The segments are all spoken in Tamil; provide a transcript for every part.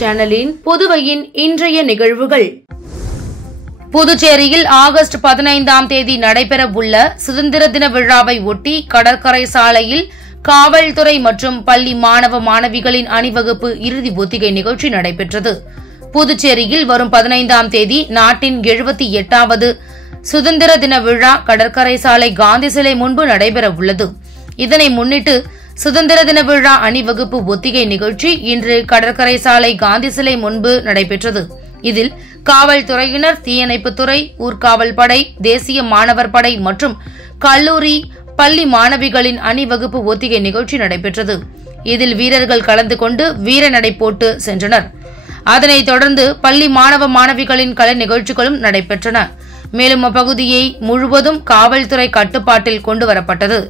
சேனலின் புதுவையின் இன்றைய நிகழ்வுகள். புதுச்சேரியில் ஆகஸ்ட் 15ஆம் தேதி நடைபெறவுள்ள சுதந்திர தின விழாவை ஒட்டி கடற்கரை சாலையில் காவல்துறை மற்றும் பள்ளி மாணவ மாணவிகளின் அணிவகுப்பு இறுதி ஒத்திகை நிகழ்ச்சி நடைபெற்றது. புதுச்சேரியில் வரும் 15ஆம் தேதி நாட்டின் 78வது சுதந்திர தின விழா கடற்கரை சாலை காந்தி சிலை முன்பு நடைபெறவுள்ளது. இதனை முன்னிட்டு சுதந்திர தின விழா அணிவகுப்பு ஒத்திகை நிகழ்ச்சி இன்று கடற்கரை சாலை காந்தி சிலை முன்பு நடைபெற்றது. இதில் காவல்துறையினர், தீயணைப்புத்துறை, ஊர்காவல் படை, தேசிய மாணவர் படை மற்றும் கல்லூரி, பள்ளி மாணவிகளின் அணிவகுப்பு ஒத்திகை நிகழ்ச்சி நடைபெற்றது. இதில் வீரர்கள் கலந்து கொண்டு வீரநடை போட்டு சென்றனர். அதனைத் தொடர்ந்து பள்ளி மாணவ மாணவிகளின் கலை நிகழ்ச்சிகளும் நடைபெற்றன. மேலும் அப்பகுதியை முழுவதும் காவல்துறை கட்டுப்பாட்டில் கொண்டுவரப்பட்டது.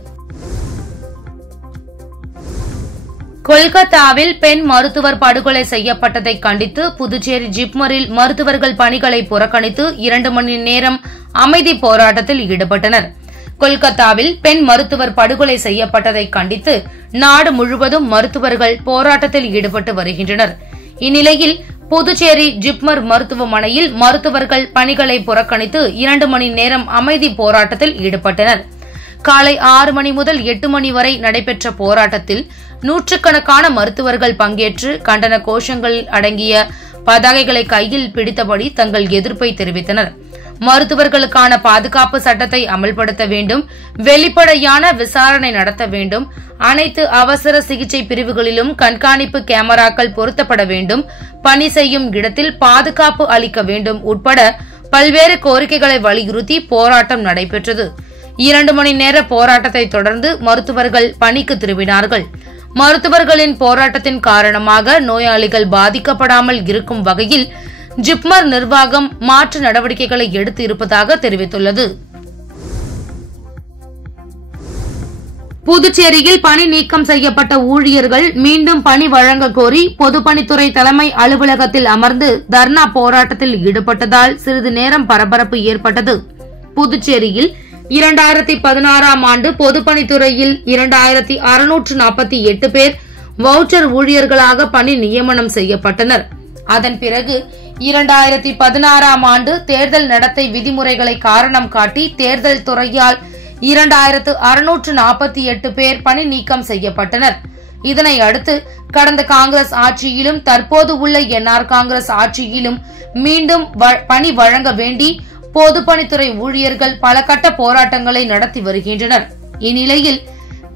கொல்கத்தாவில் பெண் மருத்துவர் படுகொலை செய்யப்பட்டதை கண்டித்து புதுச்சேரி ஜிப்மரில் மருத்துவர்கள் பணிகளை புறக்கணித்து 2 மணி நேரம் அமைதி போராட்டத்தில் ஈடுபட்டனர். கொல்கத்தாவில் பெண் மருத்துவர் படுகொலை செய்யப்பட்டதை கண்டித்து நாடு முழுவதும் மருத்துவர்கள் போராட்டத்தில் ஈடுபட்டு வருகின்றனர். இந்நிலையில் புதுச்சேரி ஜிப்மர் மருத்துவமனையில் மருத்துவர்கள் பணிகளை புறக்கணித்து 2 மணி நேரம் அமைதி போராட்டத்தில் ஈடுபட்டனர். காலை 6 மணி முதல் 8 மணி வரை நடைபெற்ற போராட்டத்தில் நூற்றுக்கணக்கான மருத்துவர்கள் பங்கேற்று கண்டன கோஷங்கள் அடங்கிய பதாகைகளை கையில் பிடித்தபடி தங்கள் எதிர்ப்பை தெரிவித்தனர். மருத்துவர்களுக்கான பாதுகாப்பு சட்டத்தை அமல்படுத்த வேண்டும், வெளிப்படையான விசாரணை நடத்த வேண்டும், அனைத்து அவசர சிகிச்சை பிரிவுகளிலும் கண்காணிப்பு கேமராக்கள் பொருத்தப்பட வேண்டும், பணி செய்யும் இடத்தில் பாதுகாப்பு அளிக்க வேண்டும் உட்பட பல்வேறு கோரிக்கைகளை வலியுறுத்தி போராட்டம் நடைபெற்றது. 2 மணி நேர போராட்டத்தை தொடர்ந்து மருத்துவர்கள் பணிக்கு திரும்பினார்கள். மருத்துவர்களின் போராட்டத்தின் காரணமாக நோயாளிகள் பாதிக்கப்படாமல் இருக்கும் வகையில் ஜிப்மர் நிர்வாகம் மாற்று நடவடிக்கைகளை எடுத்து இருப்பதாக தெரிவித்துள்ளது. புதுச்சேரியில் பணி நீக்கம் செய்யப்பட்ட ஊழியர்கள் மீண்டும் பணி வழங்க கோரி பொதுப்பணித்துறை தலைமை அலுவலகத்தில் அமர்ந்து தர்ணா போராட்டத்தில் ஈடுபட்டதால் சிறிது நேரம் பரபரப்பு ஏற்பட்டது. புதுச்சேரியில் 2016ஆம் ஆண்டு பொதுப்பணித்துறையில் 2648 பேர் வவுச்சர் ஊழியர்களாக பணி நியமனம் செய்யப்பட்டனர். அதன் பிறகு 2016ஆம் ஆண்டு தேர்தல் நடத்தை விதிமுறைகளை காரணம் காட்டி தேர்தல் துறையால் 2648 பேர் பணி நீக்கம் செய்யப்பட்டனர். இதனை அடுத்து கடந்த காங்கிரஸ் ஆட்சியிலும் தற்போது உள்ள என்ஆர் காங்கிரஸ் ஆட்சியிலும் மீண்டும் பணி வழங்க வேண்டி பொதுப்பணித்துறை ஊழியர்கள் பல கட்ட போராட்டங்களை நடத்தி வருகின்றனர். இந்நிலையில்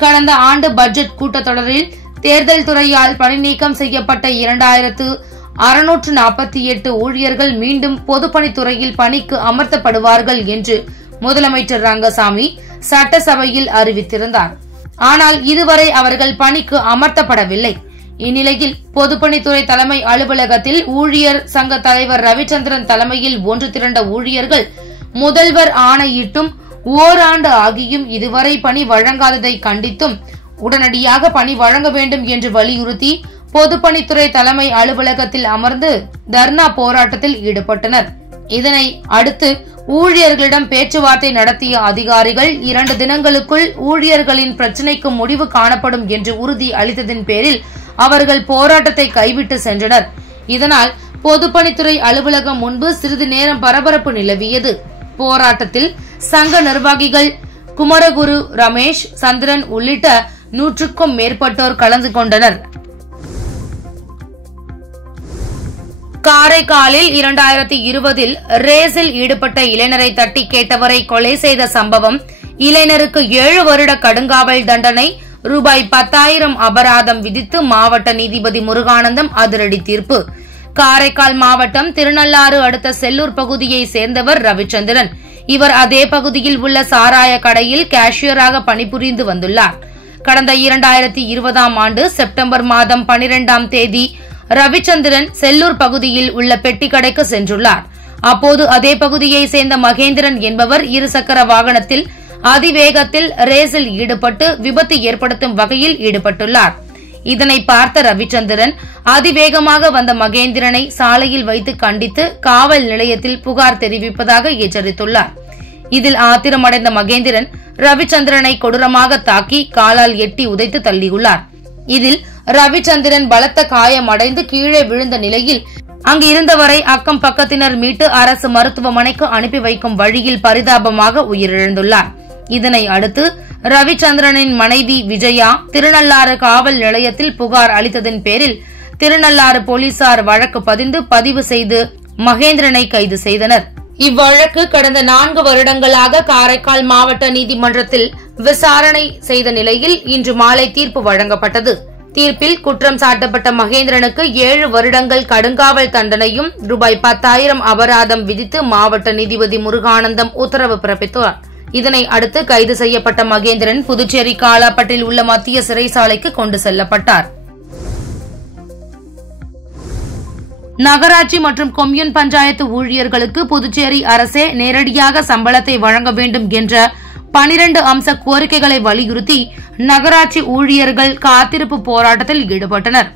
கடந்த ஆண்டு பட்ஜெட் கூட்டத்தொடரில் தேர்தல் துறையால் பணி நீக்கம் செய்யப்பட்ட 2648 ஊழியர்கள் மீண்டும் பொதுப்பணித்துறையில் பணிக்கு அமர்த்தப்படுவார்கள் என்று முதலமைச்சர் ரங்கசாமி சட்டசபையில் அறிவித்திருந்தார். ஆனால் இதுவரை அவர்கள் பணிக்கு அமர்த்தப்படவில்லை. இந்நிலையில் பொதுப்பணித்துறை தலைமை அலுவலகத்தில் ஊழியர் சங்க தலைவர் ரவிச்சந்திரன் தலைமையில் ஒன்று திரண்ட ஊழியர்கள் முதல்வர் ஆணையிட்டும் ஓராண்டு ஆகியும் இதுவரை பணி வழங்காததை கண்டித்தும் உடனடியாக பணி வழங்க வேண்டும் என்று வலியுறுத்தி பொதுப்பணித்துறை தலைமை அலுவலகத்தில் அமர்ந்து தர்ணா போராட்டத்தில் ஈடுபட்டனர். இதனை அடுத்து ஊழியர்களிடம் பேச்சுவார்த்தை நடத்திய அதிகாரிகள் 2 தினங்களுக்குள் ஊழியர்களின் பிரச்சினைக்கு முடிவு காணப்படும் என்று உறுதி அளித்ததின் பேரில் அவர்கள் போராட்டத்தை கைவிட்டு சென்றனர். இதனால் பொதுப்பணித்துறை அலுவலகம் முன்பு சிறிது நேரம் பரபரப்பு நிலவியது. போராட்டத்தில் சங்க நிர்வாகிகள் குமரகுரு, ரமேஷ், சந்திரன் உள்ளிட்ட 100க்கும் மேற்பட்டோர் கலந்து கொண்டனர். காரைக்காலில் 2020இல் ரேஸில் ஈடுபட்ட இளைஞரை தட்டி கேட்டவரை கொலை செய்த சம்பவம், இளைஞருக்கு 7 வருட கடுங்காவல் தண்டனை, ரூபாய் 10,000 அபராதம் விதித்து மாவட்ட நீதிபதி முருகானந்தம் அதிரடி தீர்ப்பு. காரைக்கால் மாவட்டம் திருநள்ளாறு அடுத்த செல்லூர் பகுதியை சேர்ந்தவர் ரவிச்சந்திரன். இவர் அதே பகுதியில் உள்ள சாராய கடையில் கேஷியராக பணிபுரிந்து வந்துள்ளார். கடந்த 2020ஆம் ஆண்டு செப்டம்பர் மாதம் 12ஆம் தேதி ரவிச்சந்திரன் செல்லூர் பகுதியில் உள்ள பெட்டி கடைக்கு சென்றுள்ளார். அப்போது அதே பகுதியை சேர்ந்த மகேந்திரன் என்பவர் இருசக்கர வாகனத்தில் அதிவேகத்தில் ரேஸில் ஈடுபட்டு விபத்து ஏற்படுத்தும் வகையில் ஈடுபட்டுள்ளார். இதனை பார்த்த ரவிச்சந்திரன் அதிவேகமாக வந்த மகேந்திரனை சாலையில் வைத்து கண்டித்து காவல் நிலையத்தில் புகார் தெரிவிப்பதாக எச்சரித்துள்ளார். இதில் ஆத்திரமடைந்த மகேந்திரன் ரவிச்சந்திரனை கொடூரமாக தாக்கி காலால் எட்டி உதைத்து தள்ளியுள்ளார். இதில் ரவிச்சந்திரன் பலத்த காயம் அடைந்து கீழே விழுந்த நிலையில் அங்கு இருந்தவரை அக்கம் பக்கத்தினர் மீட்டு அரசு மருத்துவமனைக்கு அனுப்பி வைக்கும் வழியில் பரிதாபமாக உயிரிழந்துள்ளார். இதனை அடுத்து ரவிச்சந்திரனின் மனைவி விஜயா திருநள்ளாறு காவல் நிலையத்தில் புகார் அளித்ததன் பேரில் திருநள்ளாறு போலீசார் வழக்கு பதிவு செய்து மகேந்திரனை கைது செய்தனர். இவ்வழக்கு கடந்த 4 வருடங்களாக காரைக்கால் மாவட்ட நீதிமன்றத்தில் விசாரணை செய்த நிலையில் இன்று மாலை தீர்ப்பு வழங்கப்பட்டது. தீர்ப்பில் குற்றம் சாட்டப்பட்ட மகேந்திரனுக்கு 7 வருடங்கள் கடுங்காவல் தண்டனையும் ரூபாய் 10,000 அபராதம் விதித்து மாவட்ட நீதிபதி முருகானந்தம் உத்தரவு பிறப்பித்தார். இதனை அடுத்து கைது செய்யப்பட்ட மகேந்திரன் புதுச்சேரி காலாப்பட்டில் உள்ள மத்திய சிறைச்சாலைக்கு கொண்டு செல்லப்பட்டார். நகராட்சி மற்றும் கொம்யூன் பஞ்சாயத்து ஊழியர்களுக்கு புதுச்சேரி அரசே நேரடியாக சம்பளத்தை வழங்க வேண்டும் என்ற 12 அம்ச கோரிக்கைகளை வலியுறுத்தி நகராட்சி ஊழியர்கள் காத்திருப்பு போராட்டத்தில் ஈடுபட்டனர்.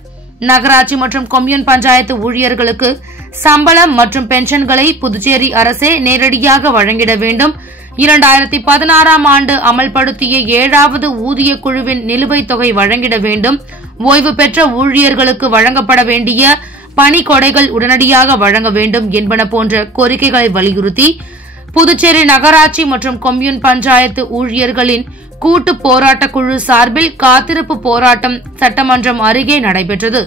நகராட்சி மற்றும் கொம்யூன் பஞ்சாயத்து ஊழியர்களுக்கு சம்பளம் மற்றும் பென்ஷன்களை புதுச்சேரி அரசே நேரடியாக வழங்கிட வேண்டும். 2016ஆம் ஆண்டு அமல்படுத்திய 7வது ஊதிய குழுவின் நிலுவைத் தொகை வழங்கிட வேண்டும். ஓய்வு பெற்ற ஊழியர்களுக்கு வழங்கப்பட வேண்டிய பணி கொடைகள் உடனடியாக வழங்க வேண்டும் என்பன போன்ற கோரிக்கைகளை வலியுறுத்தி புதுச்சேரி நகராட்சி மற்றும் கொம்யூன் பஞ்சாயத்து ஊழியர்களின் கூட்டு போராட்டக் குழு சார்பில் காத்திருப்பு போராட்டம் சட்டமன்றம் அருகே நடைபெற்றது.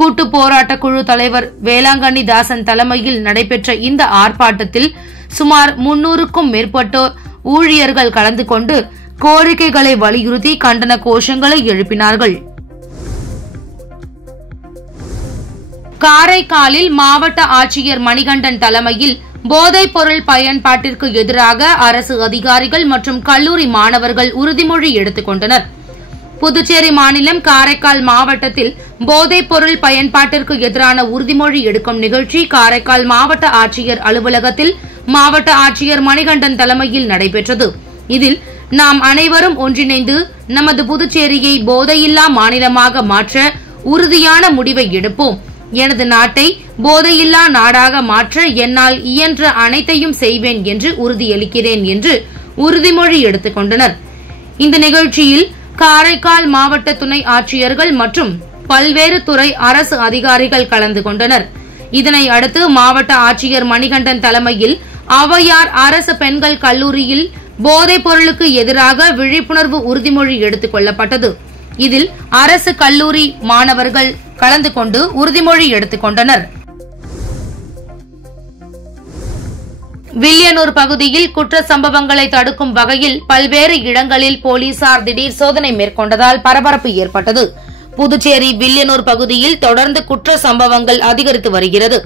கூட்டு போராட்டக் குழு தலைவர் வேளாங்கண்ணி தாசன் தலைமையில் நடைபெற்ற இந்த ஆர்ப்பாட்டத்தில் சுமார் 300க்கும் மேற்பட்டோர் ஊழியர்கள் கலந்து கொண்டு கோரிக்கைகளை வலியுறுத்தி கண்டன கோஷங்களை எழுப்பினார்கள். காரைக்காலில் மாவட்ட ஆட்சியர் மணிகண்டன் தலைமையில் போதைப் பொருள் பயன்பாட்டிற்கு எதிராக அரசு அதிகாரிகள் மற்றும் கல்லூரி மாணவர்கள் உறுதிமொழி எடுத்துக் கொண்டனர். புதுச்சேரி மாநிலம் காரைக்கால் மாவட்டத்தில் போதைப் பொருள் பயன்பாட்டிற்கு எதிரான உறுதிமொழி எடுக்கும் நிகழ்ச்சி காரைக்கால் மாவட்ட ஆட்சியர் அலுவலகத்தில் மாவட்ட ஆட்சியர் மணிகண்டன் தலைமையில் நடைபெற்றது. இதில் நாம் அனைவரும் ஒன்றிணைந்து நமது புதுச்சேரியை போதையில்லா மாநிலமாக மாற்ற உறுதியான முடிவை எடுப்போம். எனது நாட்டை போதையில்லா நாடாக மாற்ற என்னால் இயன்ற அனைத்தையும் செய்வேன் என்று உறுதியளிக்கிறேன் என்று உறுதிமொழி எடுத்துக் கொண்டனர். இந்த நிகழ்ச்சியில் காரைக்கால் மாவட்ட துணை ஆட்சியர்கள் மற்றும் பல்வேறு துறை அரசு அதிகாரிகள் கலந்து கொண்டனர். இதனை அடுத்து மாவட்ட ஆட்சியர் மணிகண்டன் தலைமையில் ஔவையார் அரசு பெண்கள் கல்லூரியில் போதைப் பொருளுக்கு எதிராக விழிப்புணர்வு உறுதிமொழி எடுத்துக் கொள்ளப்பட்டது. இதில் அரசு கல்லூரி மாணவர்கள் கலந்து கொண்டு உறுதிமொழி எடுத்துக் கொண்டனர். வில்லியனூர் பகுதியில் குற்ற சம்பவங்களை தடுக்கும் வகையில் பல்வேறு இடங்களில் போலீசார் திடீர் சோதனை மேற்கொண்டதால் பரபரப்பு ஏற்பட்டது. புதுச்சேரி வில்லியனூர் பகுதியில் தொடர்ந்து குற்ற சம்பவங்கள் அதிகரித்து வருகிறது.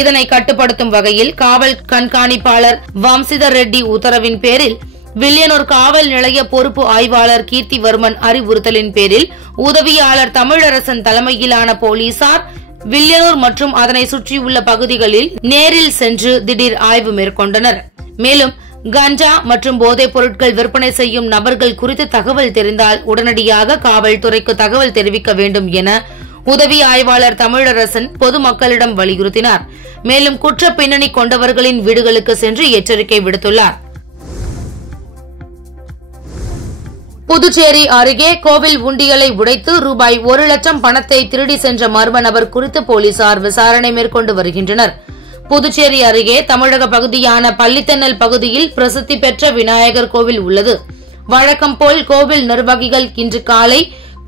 இதனை கட்டுப்படுத்தும் வகையில் காவல் கண்காணிப்பாளர் வம்சிதர் ரெட்டி உத்தரவின் பேரில் வில்லியனூர் காவல் நிலைய பொறுப்பு ஆய்வாளர் கீர்த்திவர்மன் அறிவுறுத்தலின் பேரில் உதவியாளர் தமிழரசன் தலைமையிலான போலீசார் வில்லியனூர் மற்றும் அதனை சுற்றியுள்ள பகுதிகளில் நேரில் சென்று திடீர் ஆய்வு மேற்கொண்டனர். மேலும் கஞ்சா மற்றும் போதைப் பொருட்கள் விற்பனை செய்யும் நபர்கள் குறித்து தகவல் தெரிந்தால் உடனடியாக காவல்துறைக்கு தகவல் தெரிவிக்க வேண்டும் என உதவி ஆய்வாளர் தமிழரசன் பொதுமக்களிடம் வலியுறுத்தினார். மேலும் குற்ற பின்னணி கொண்டவர்களின் வீடுகளுக்கு சென்று எச்சரிக்கை விடுத்துள்ளார். புதுச்சேரி அருகே கோவில் உண்டியலை உடைத்து ரூபாய் 1 லட்சம் பணத்தை திருடி சென்ற மர்ம நபர் குறித்து போலீசார் விசாரணை மேற்கொண்டு வருகின்றனர். புதுச்சேரி அருகே தமிழக பகுதியான பள்ளித்தென்னல் பகுதியில் பிரசித்தி பெற்ற விநாயகர் கோவில் உள்ளது. வழக்கம் போல் கோவில் நிர்வாகிகள் இன்று காலை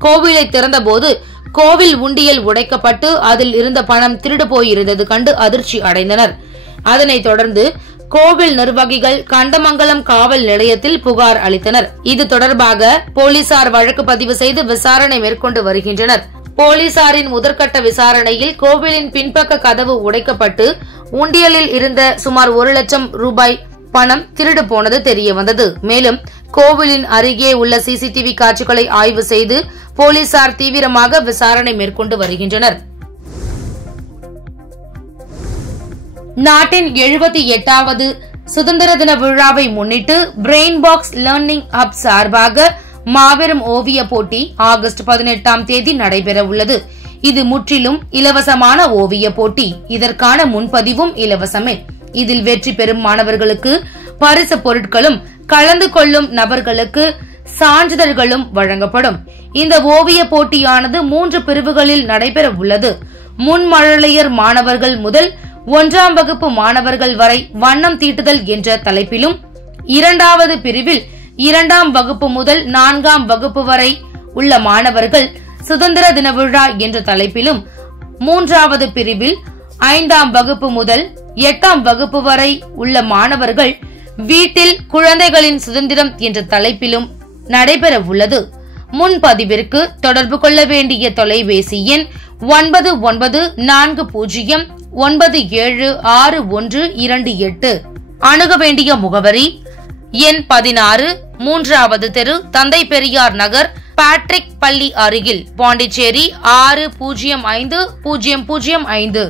கோவிலை திறந்தபோது கோவில் உண்டியல் உடைக்கப்பட்டு அதில் இருந்த பணம் திருடு போயிருந்தது கண்டு அதிர்ச்சி அடைந்தனர். அதனைத் தொடர்ந்து கோவில் நிர்வாகிகள் கண்டமங்கலம் காவல் நிலையத்தில் புகார் அளித்தனர். இது தொடர்பாக போலீசார் வழக்கு பதிவு செய்து விசாரணை மேற்கொண்டு வருகின்றனர். போலீசாரின் முதற்கட்ட விசாரணையில் கோவிலின் பின்பக்க கதவு உடைக்கப்பட்டு உண்டியலில் இருந்த சுமார் 1 லட்சம் ரூபாய் பணம் திருடு போனது தெரியவந்தது. மேலும் கோவிலின் அருகே உள்ள சிசிடிவி காட்சிகளை ஆய்வு செய்து போலீசார் தீவிரமாக விசாரணை மேற்கொண்டு வருகின்றனர். நாட்டின் 78வது சுதந்திர தின விழாவை முன்னிட்டு பிரெயின் பாக்ஸ் லேர்னிங் ஹப் சார்பாக மாபெரும் ஓவிய போட்டி ஆகஸ்ட் 18ஆம் தேதி நடைபெற உள்ளது. இது முற்றிலும் இலவசமான ஓவிய போட்டி. இதற்கான முன்பதிவும் இலவசமே. இதில் வெற்றி பெறும் மாணவர்களுக்கு பரிசு பொருட்களும் கலந்து கொள்ளும் நபர்களுக்கு சான்றிதழ்களும் வழங்கப்படும். இந்த ஓவிய போட்டியானது 3 பிரிவுகளில் நடைபெற உள்ளது. முன்மழலையர் மாணவர்கள் முதல் 1ஆம் வகுப்பு மாணவர்கள் வரை வண்ணம் தீட்டுதல் என்ற தலைப்பிலும், 2வது பிரிவில் 2ஆம் வகுப்பு முதல் 4ஆம் வகுப்பு வரை உள்ள மாணவர்கள் சுதந்திர தின விழா என்ற தலைப்பிலும், 3வது பிரிவில் 5ஆம் வகுப்பு முதல் 8ஆம் வகுப்பு வரை உள்ள மாணவர்கள் வீட்டில் குழந்தைகளின் சுதந்திரம் என்ற தலைப்பிலும் நடைபெற உள்ளது. முன்பதிவிற்கு தொடர்பு கொள்ள வேண்டிய தொலைபேசி எண் 9994976128. அணுக வேண்டிய முகவரி எண் 16, 3வது தெரு, தந்தை பெரியார் நகர், பேட்ரிக் பள்ளி அருகில், பாண்டிச்சேரி 605005.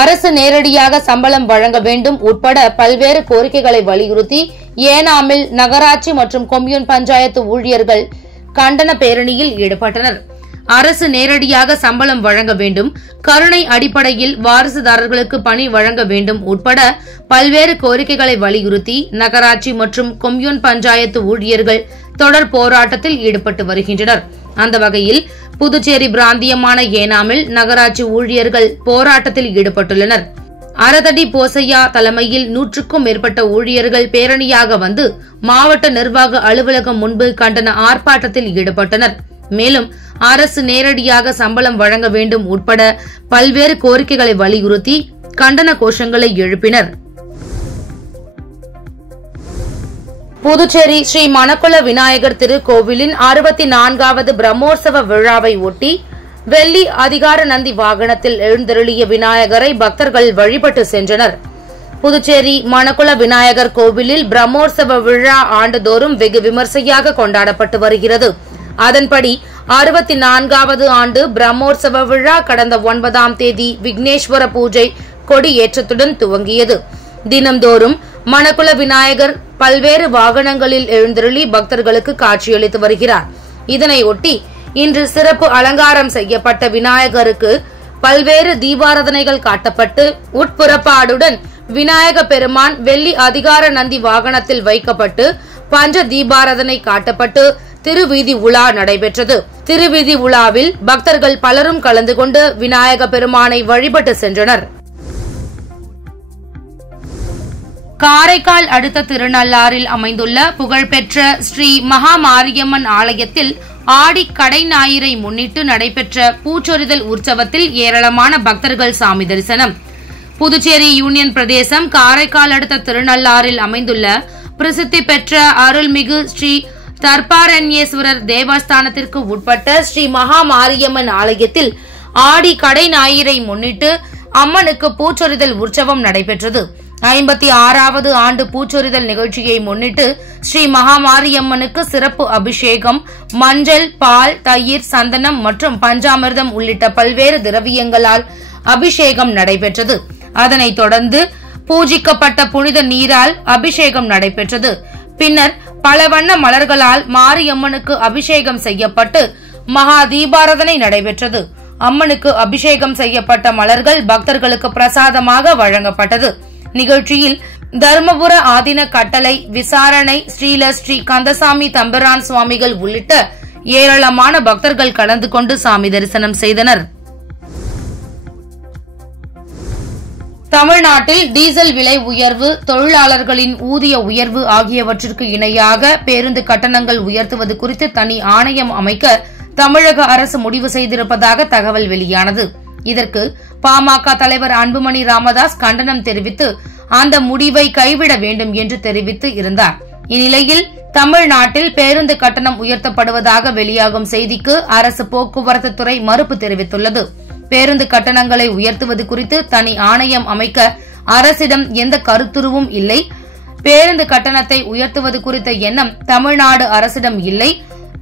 அரசு நேரடியாக சம்பளம் வழங்க வேண்டும் உட்பட பல்வேறு கோரிக்கைகளை வலியுறுத்தி ஏனாமில் நகராட்சி மற்றும் கொம்யூன் பஞ்சாயத்து ஊழியர்கள் கண்டன பேரணியில் ஈடுபட்டனர். அரசு நேரடியாக சம்பளம் வழங்க வேண்டும், கருணை அடிப்படையில் வாரிசுதாரர்களுக்கு பணி வழங்க வேண்டும் உட்பட பல்வேறு கோரிக்கைகளை வலியுறுத்தி நகராட்சி மற்றும் கொம்யூன் பஞ்சாயத்து ஊழியர்கள் தொடர் போராட்டத்தில் ஈடுபட்டு வருகின்றனர். அந்த வகையில் புதுச்சேரி பிராந்தியமான ஏனாமில் நகராட்சி ஊழியர்கள் போராட்டத்தில் ஈடுபட்டுள்ளனர். அரதடி போசையா தலைமையில் 100க்கும் மேற்பட்ட ஊழியர்கள் பேரணியாக வந்து மாவட்ட நிர்வாக அலுவலகம் முன்பு கண்டன ஆர்ப்பாட்டத்தில் ஈடுபட்டனர். மேலும் அரசு நேரடியாக சம்பளம் வழங்க வேண்டும் உட்பட பல்வேறு கோரிக்கைகளை வலியுறுத்தி கண்டன கோஷங்களை எழுப்பினர். புதுச்சேரி ஸ்ரீ மணக்குள விநாயகர் திருக்கோவிலின் 64வது பிரம்மோற்சவ விழாவை ஒட்டி வெள்ளி அதிகார நந்தி வாகனத்தில் எழுந்தருளிய விநாயகரை பக்தர்கள் வழிபட்டு சென்றனர். புதுச்சேரி மணக்குள விநாயகர் கோவிலில் பிரம்மோற்சவ விழா ஆண்டுதோறும் வெகு விமர்சையாக கொண்டாடப்பட்டு வருகிறது. அதன்படி 64வது ஆண்டு பிரம்மோற்சவ விழா கடந்த 9ஆம் தேதி விக்னேஸ்வர பூஜை கொடியேற்றத்துடன் துவங்கியது. தினம்தோறும் மணக்குள விநாயகர் பல்வேறு வாகனங்களில் எழுந்தருளி பக்தர்களுக்கு காட்சியளித்து வருகிறார். இதனையொட்டி இன்று சிறப்பு அலங்காரம் செய்யப்பட்ட விநாயகருக்கு பல்வேறு தீபாராதனைகள் காட்டப்பட்டு உட்புறப்பாடுடன் விநாயக பெருமான் வெள்ளி அதிகார நந்தி வாகனத்தில் வைக்கப்பட்டு பஞ்ச தீபாராதனை காட்டப்பட்டு திருவீதி உலா நடைபெற்றது. திருவீதி உலாவில் பக்தர்கள் பலரும் கலந்து கொண்டு விநாயக பெருமானை வழிபட்டு சென்றனர். காரைக்கால் அடுத்த திருநள்ளாறில் அமைந்துள்ள புகழ்பெற்ற ஸ்ரீ மகா மாரியம்மன் ஆலயத்தில் ஆடி கடை ஞாயிறை முன்னிட்டு நடைபெற்ற பூச்சொரிதல் உற்சவத்தில் ஏராளமான பக்தர்கள் சாமி தரிசனம். புதுச்சேரி யூனியன் பிரதேசம் காரைக்கால் அடுத்த திருநள்ளாறில் அமைந்துள்ள பிரசித்தி பெற்ற அருள்மிகு ஸ்ரீ தர்பாரண்யேஸ்வரர் தேவஸ்தானத்திற்கு உட்பட்ட ஸ்ரீ மகா மாரியம்மன் ஆலயத்தில் ஆடி கடை ஞாயிறை முன்னிட்டு அம்மனுக்கு பூச்சொரிதல் உற்சவம் நடைபெற்றது. 56வது ஆண்டு பூச்சொரிதல் நிகழ்ச்சியை முன்னிட்டு ஸ்ரீ மகாமாரியம்மனுக்கு சிறப்பு அபிஷேகம், மஞ்சள், பால், தயிர், சந்தனம் மற்றும் பஞ்சாமிர்தம் உள்ளிட்ட பல்வேறு திரவியங்களால் அபிஷேகம் நடைபெற்றது. அதனைத் தொடர்ந்து பூஜிக்கப்பட்ட புனித நீரால் அபிஷேகம் நடைபெற்றது. பின்னர் பல வண்ண மலர்களால் மாரியம்மனுக்கு அபிஷேகம் செய்யப்பட்டு மகா தீபாராதனை நடைபெற்றது. அம்மனுக்கு அபிஷேகம் செய்யப்பட்ட மலர்கள் பக்தர்களுக்கு பிரசாதமாக வழங்கப்பட்டது. நிகழ்ச்சியில் தர்மபுர ஆதீன கட்டளை விசாரணை ஸ்ரீல ஸ்ரீ கந்தசாமி தம்பிரான் சுவாமிகள் உள்ளிட்ட ஏராளமான பக்தர்கள் கலந்து கொண்டு சாமி தரிசனம் செய்தனர். தமிழ்நாட்டில் டீசல் விலை உயர்வு, தொழிலாளர்களின் ஊதிய உயர்வு ஆகியவற்றிற்கு இணையாக பேருந்து கட்டணங்கள் உயர்த்துவது குறித்து தனி ஆணையம் அமைக்க தமிழக அரசு முடிவு செய்திருப்பதாக தகவல் வெளியானது. இதற்கு பாமக தலைவர் அன்புமணி ராமதாஸ் கண்டனம் தெரிவித்து அந்த முடிவை கைவிட வேண்டும் என்று தெரிவித்து இருந்தார். இந்நிலையில் தமிழ்நாட்டில் பேருந்து கட்டணம் உயர்த்தப்படுவதாக வெளியாகும் செய்திக்கு அரசு போக்குவரத்து துறை மறுப்பு தெரிவித்துள்ளது. பேருந்து கட்டணங்களை உயர்த்துவது குறித்து தனி ஆணையம் அமைக்க அரசிடம் எந்த கருத்துருவும் இல்லை. பேருந்து கட்டணத்தை உயர்த்துவது குறித்த எண்ணம் தமிழ்நாடு அரசிடம் இல்லை.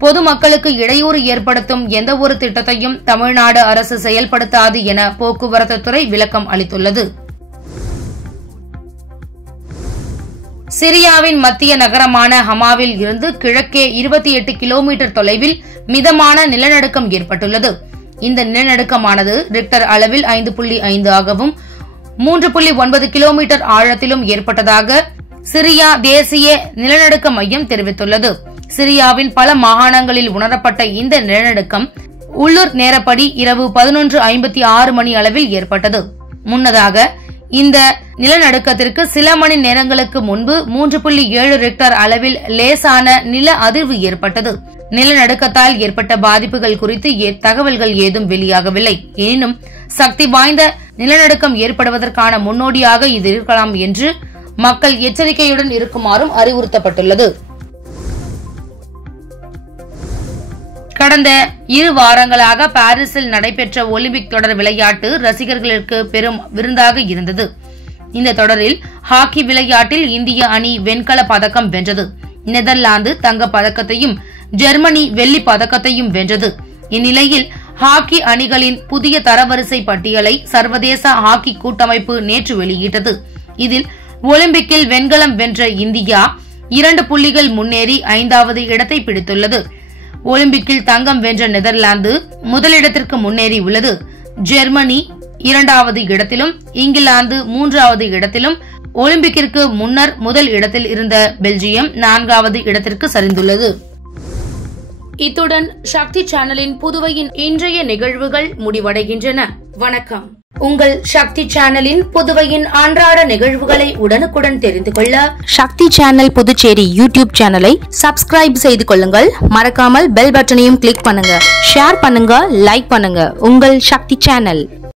பொதுமக்களுக்கு இடையூறு ஏற்படுத்தும் எந்த ஒரு திட்டத்தையும் தமிழ்நாடு அரசு செயல்படுத்தாது என போக்குவரத்து துறை விளக்கம் அளித்துள்ளது. சிரியாவின் மத்திய நகரமான ஹமாவில் இருந்து கிழக்கே 28 கிலோமீட்டர் தொலைவில் மிதமான நிலநடுக்கம் ஏற்பட்டுள்ளது. இந்த நிலநடுக்கமானது ரிக்டர் அளவில் 5.5 ஆகவும் 3.9 கிலோமீட்டர் ஆழத்திலும் ஏற்பட்டதாக சிரியா தேசிய நிலநடுக்க மையம் தெரிவித்துள்ளது. சிரியாவின் பல மாகாணங்களில் உணரப்பட்ட இந்த நிலநடுக்கம் உள்ளூர் நேரப்படி இரவு 11:56 மணி அளவில் ஏற்பட்டது. முன்னதாக இந்த நிலநடுக்கத்திற்கு சில மணி நேரங்களுக்கு முன்பு 3.7 ரிக்டர் அளவில் லேசான நில அதிர்வு ஏற்பட்டது. நிலநடுக்கத்தால் ஏற்பட்ட பாதிப்புகள் குறித்து தகவல்கள் ஏதும் வெளியாகவில்லை. எனினும் சக்தி வாய்ந்த நிலநடுக்கம் ஏற்படுவதற்கான முன்னோடியாக இது இருக்கலாம் என்று மக்கள் எச்சரிக்கையுடன் இருக்குமாறும் அறிவுறுத்தப்பட்டுள்ளது. கடந்த 2 வாரங்களாக பாரிஸில் நடைபெற்ற ஒலிம்பிக் தொடர் விளையாட்டு ரசிகர்களுக்கு பெரும் விருந்தாக இருந்தது. இந்த தொடரில் ஹாக்கி விளையாட்டில் இந்திய அணி வெண்கல பதக்கம் வென்றது. நெதர்லாந்து தங்க பதக்கத்தையும் ஜெர்மனி வெள்ளி பதக்கத்தையும் வென்றது. இந்நிலையில் ஹாக்கி அணிகளின் புதிய தரவரிசை பட்டியலை சர்வதேச ஹாக்கி கூட்டமைப்பு நேற்று வெளியிட்டது. இதில் ஒலிம்பிக்கில் வெண்கலம் வென்ற இந்தியா 2 புள்ளிகள் முன்னேறி 5வது இடத்தை பிடித்துள்ளது. ஒலிம்பிக்கில் தங்கம் வென்ற நெதர்லாந்து முதலிடத்திற்கு முன்னேறி உள்ளது. ஜெர்மனி 2வது இடத்திலும் இங்கிலாந்து 3வது இடத்திலும், ஒலிம்பிக்கிற்கு முன்னர் முதல் இடத்தில் இருந்த பெல்ஜியம் 4வது இடத்திற்கு சரிந்துள்ளது. இத்துடன் சக்தி சேனலின் புதுவையின் இன்றைய நிகழ்வுகள் முடிவடைகின்றன. வணக்கம். உங்கள் சக்தி சேனலின் புதுவையின் அன்றாட நிகழ்வுகளை உடனுக்குடன் தெரிந்து கொள்ள சக்தி சேனல் புதுச்சேரி யூடியூப் சேனலை சப்ஸ்கிரைப் செய்து கொள்ளுங்கள். மறக்காமல் பெல் பட்டனையும் கிளிக் பண்ணுங்க, ஷேர் பண்ணுங்க, லைக் பண்ணுங்க. உங்கள் சக்தி சேனல்.